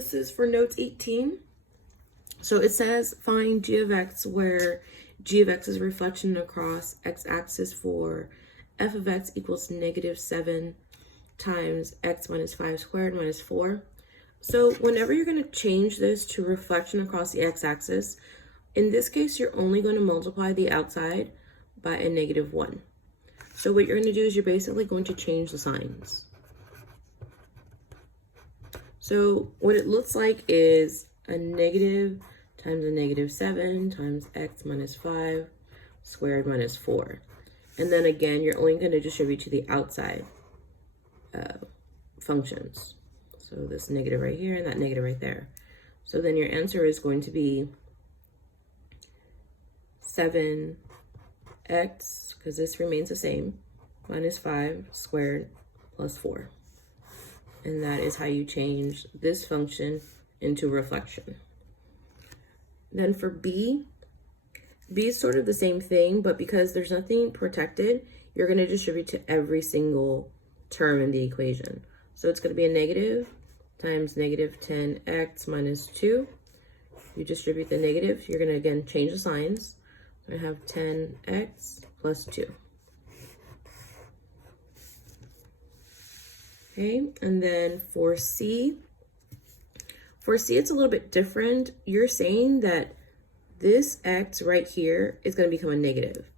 this is for notes 18. So it says find g of x where g of x is a reflection across x-axis for f of x equals -7 times x minus 5 squared minus 4. So whenever you're going to change this to reflection across the x-axis, in this case, you're only going to multiply the outside by a -1. So what you're going to do is you're basically going to change the signs. So what it looks like is a negative times a -7 times x minus 5 squared minus 4. And then again, you're only going to distribute to the outside functions. So this negative right here and that negative right there. So then your answer is going to be 7x, because this remains the same, minus 5 squared plus 4. And that is how you change this function into reflection. Then for b is sort of the same thing, but because there's nothing protected, you're going to distribute to every single term in the equation. So it's going to be a negative times -10x minus 2. You distribute the negative, you're going to again change the signs. I have 10x plus 2. Okay, and then for C it's a little bit different. You're saying that this x right here is going to become a negative.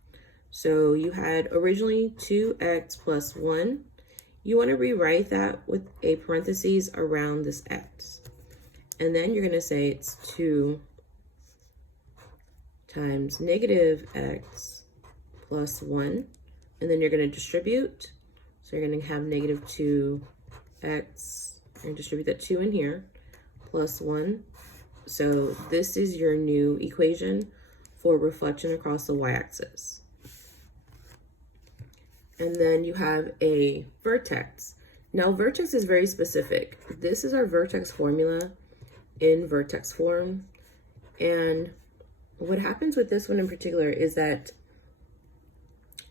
So you had originally 2x plus 1. You want to rewrite that with a parentheses around this x. And then you're going to say it's 2 times -x plus 1. And then you're going to distribute. So you're going to have -2x, and distribute that 2 in here, plus 1. So this is your new equation for reflection across the y-axis. And then you have a vertex. Now vertex is very specific. This is our vertex formula in vertex form. And what happens with this one in particular is that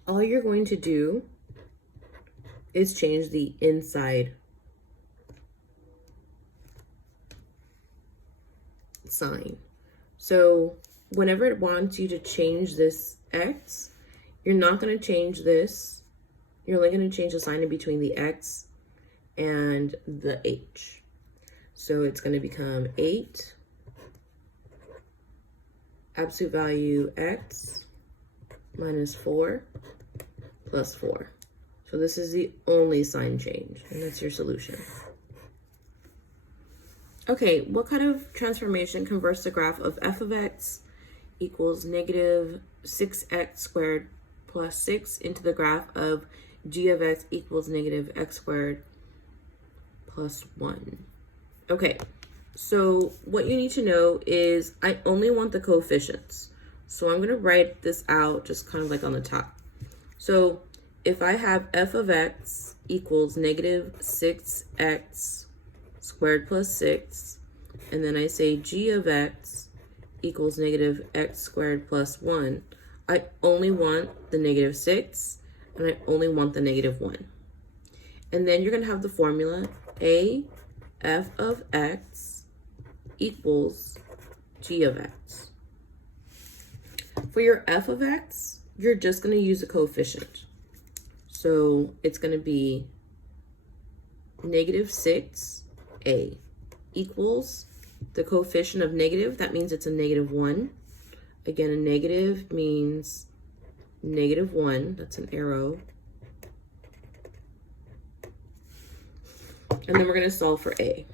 all you're going to do is change the inside sign. So whenever it wants you to change this x, you're not going to change this. You're only going to change the sign in between the x and the h. So it's going to become 8 absolute value x minus 4 plus 4. So this is the only sign change, and that's your solution. Okay, what kind of transformation converts the graph of f of x equals -6x squared plus 6 into the graph of g of x equals -x squared plus 1? Okay, so what you need to know is I only want the coefficients. So I'm going to write this out just kind of like on the top. So if I have f of x equals -6x squared plus 6, and then I say g of x equals -x squared plus 1, I only want the -6, and I only want the -1. And then you're going to have the formula a f of x equals g of x. For your f of x, you're just going to use a coefficient. So it's going to be -6a equals the coefficient of negative. That means it's a -1. Again, a negative means -1. That's an arrow. And then we're going to solve for a.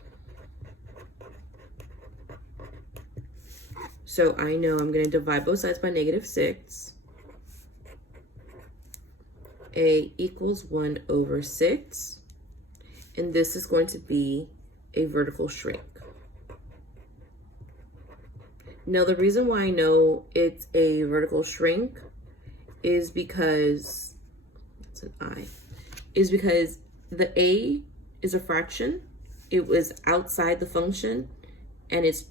So I know I'm going to divide both sides by -6. A equals 1 over 6. And this is going to be a vertical shrink. Now, the reason why I know it's a vertical shrink is because, it's an I, is because the a is a fraction. It was outside the function, and it's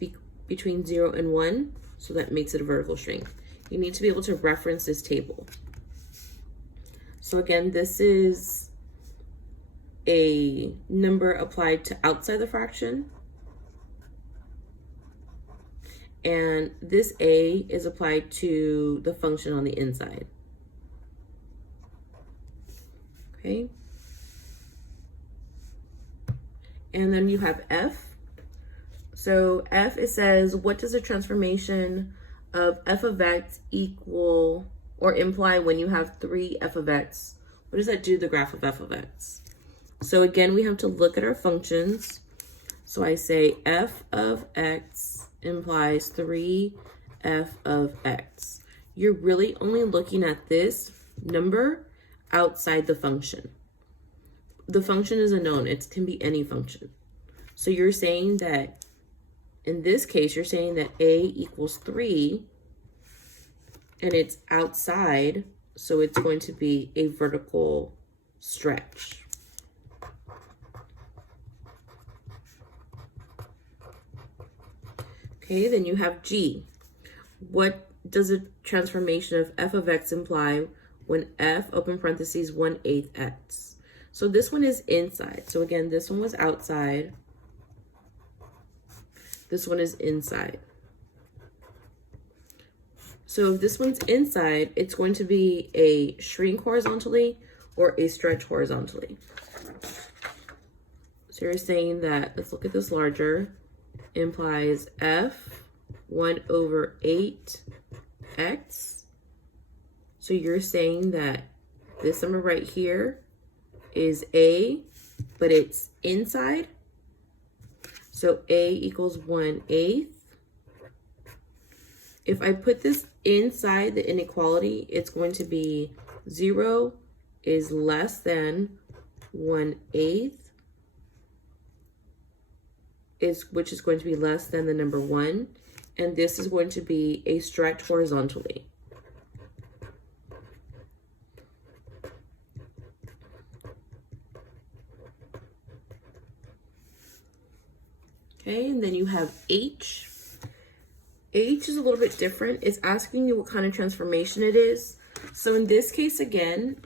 between 0 and 1, so that makes it a vertical shrink. You need to be able to reference this table. So again, this is a number applied to outside the fraction, and this a is applied to the function on the inside. Okay. And then you have f. So f, it says, what does a transformation of f of x equal or imply when you have 3 f of x? What does that do to the graph of f of x? So again, we have to look at our functions. So I say f of x implies 3 f of x. You're really only looking at this number outside the function. The function is a known. It can be any function. So you're saying that, in this case, you're saying that a equals 3, and it's outside, so it's going to be a vertical stretch. Okay, then you have g. What does a transformation of f of x imply when f, open parentheses, 1/8 x? So this one is inside. So again, this one was outside. This one is inside. So if this one's inside, it's going to be a shrink horizontally or a stretch horizontally. So you're saying that, let's look at this larger, implies f 1/8 x. So you're saying that this number right here is a, but it's inside. So a equals 1/8. If I put this inside the inequality, it's going to be 0 is less than 1/8, which is going to be less than the number 1. And this is going to be a stretch horizontally. Okay, and then you have h. H is a little bit different. It's asking you what kind of transformation it is. So in this case, again,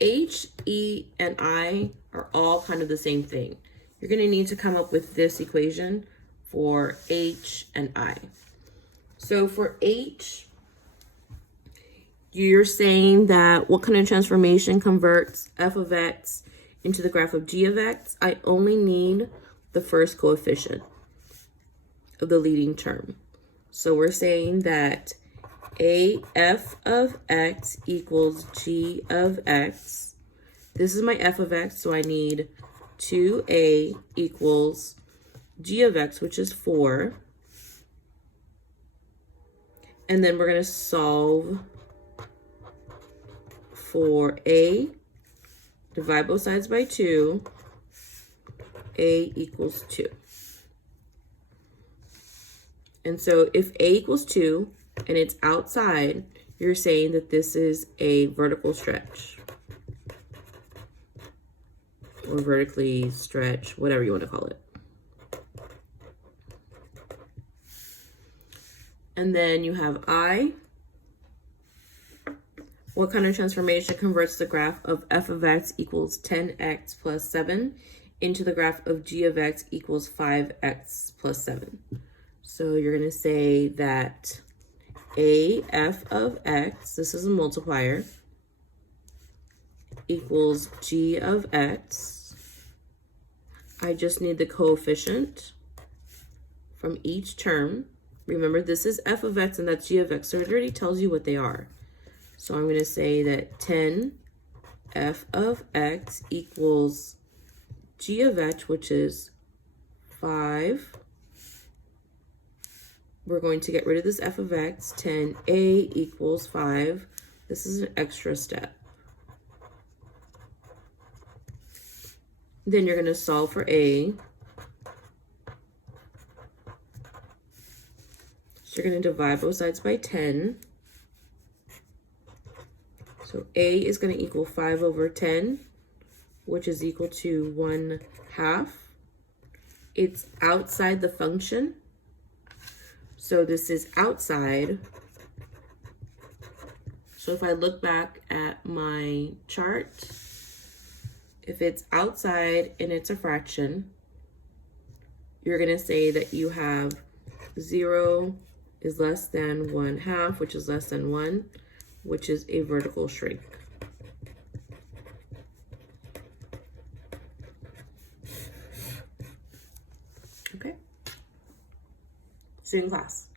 h, e, and I are all kind of the same thing. You're going to need to come up with this equation for h and I. So for h, you're saying that what kind of transformation converts f of x into the graph of g of x? I only need the first coefficient of the leading term. So we're saying that a f of x equals g of x. This is my f of x, so I need 2a equals g of x, which is 4. And then we're going to solve for a, divide both sides by 2, a equals 2. And so if a equals 2 and it's outside, you're saying that this is a vertical stretch. Or vertically stretch, whatever you want to call it. And then you have I. What kind of transformation converts the graph of f of x equals 10x plus 7 into the graph of g of x equals 5x plus 7? So you're going to say that a f of x, this is a multiplier, equals g of x. I just need the coefficient from each term. Remember, this is f of x and that's g of x, so it already tells you what they are. So I'm going to say that 10 f of x equals g of x, which is 5. We're going to get rid of this f of x. 10a equals 5. This is an extra step. Then you're going to solve for a. So you're going to divide both sides by 10. So a is going to equal 5 over 10, which is equal to 1/2. It's outside the function. So this is outside. So if I look back at my chart, if it's outside and it's a fraction, you're going to say that you have 0 is less than 1/2, which is less than 1, which is a vertical shrink. Okay. See you in class.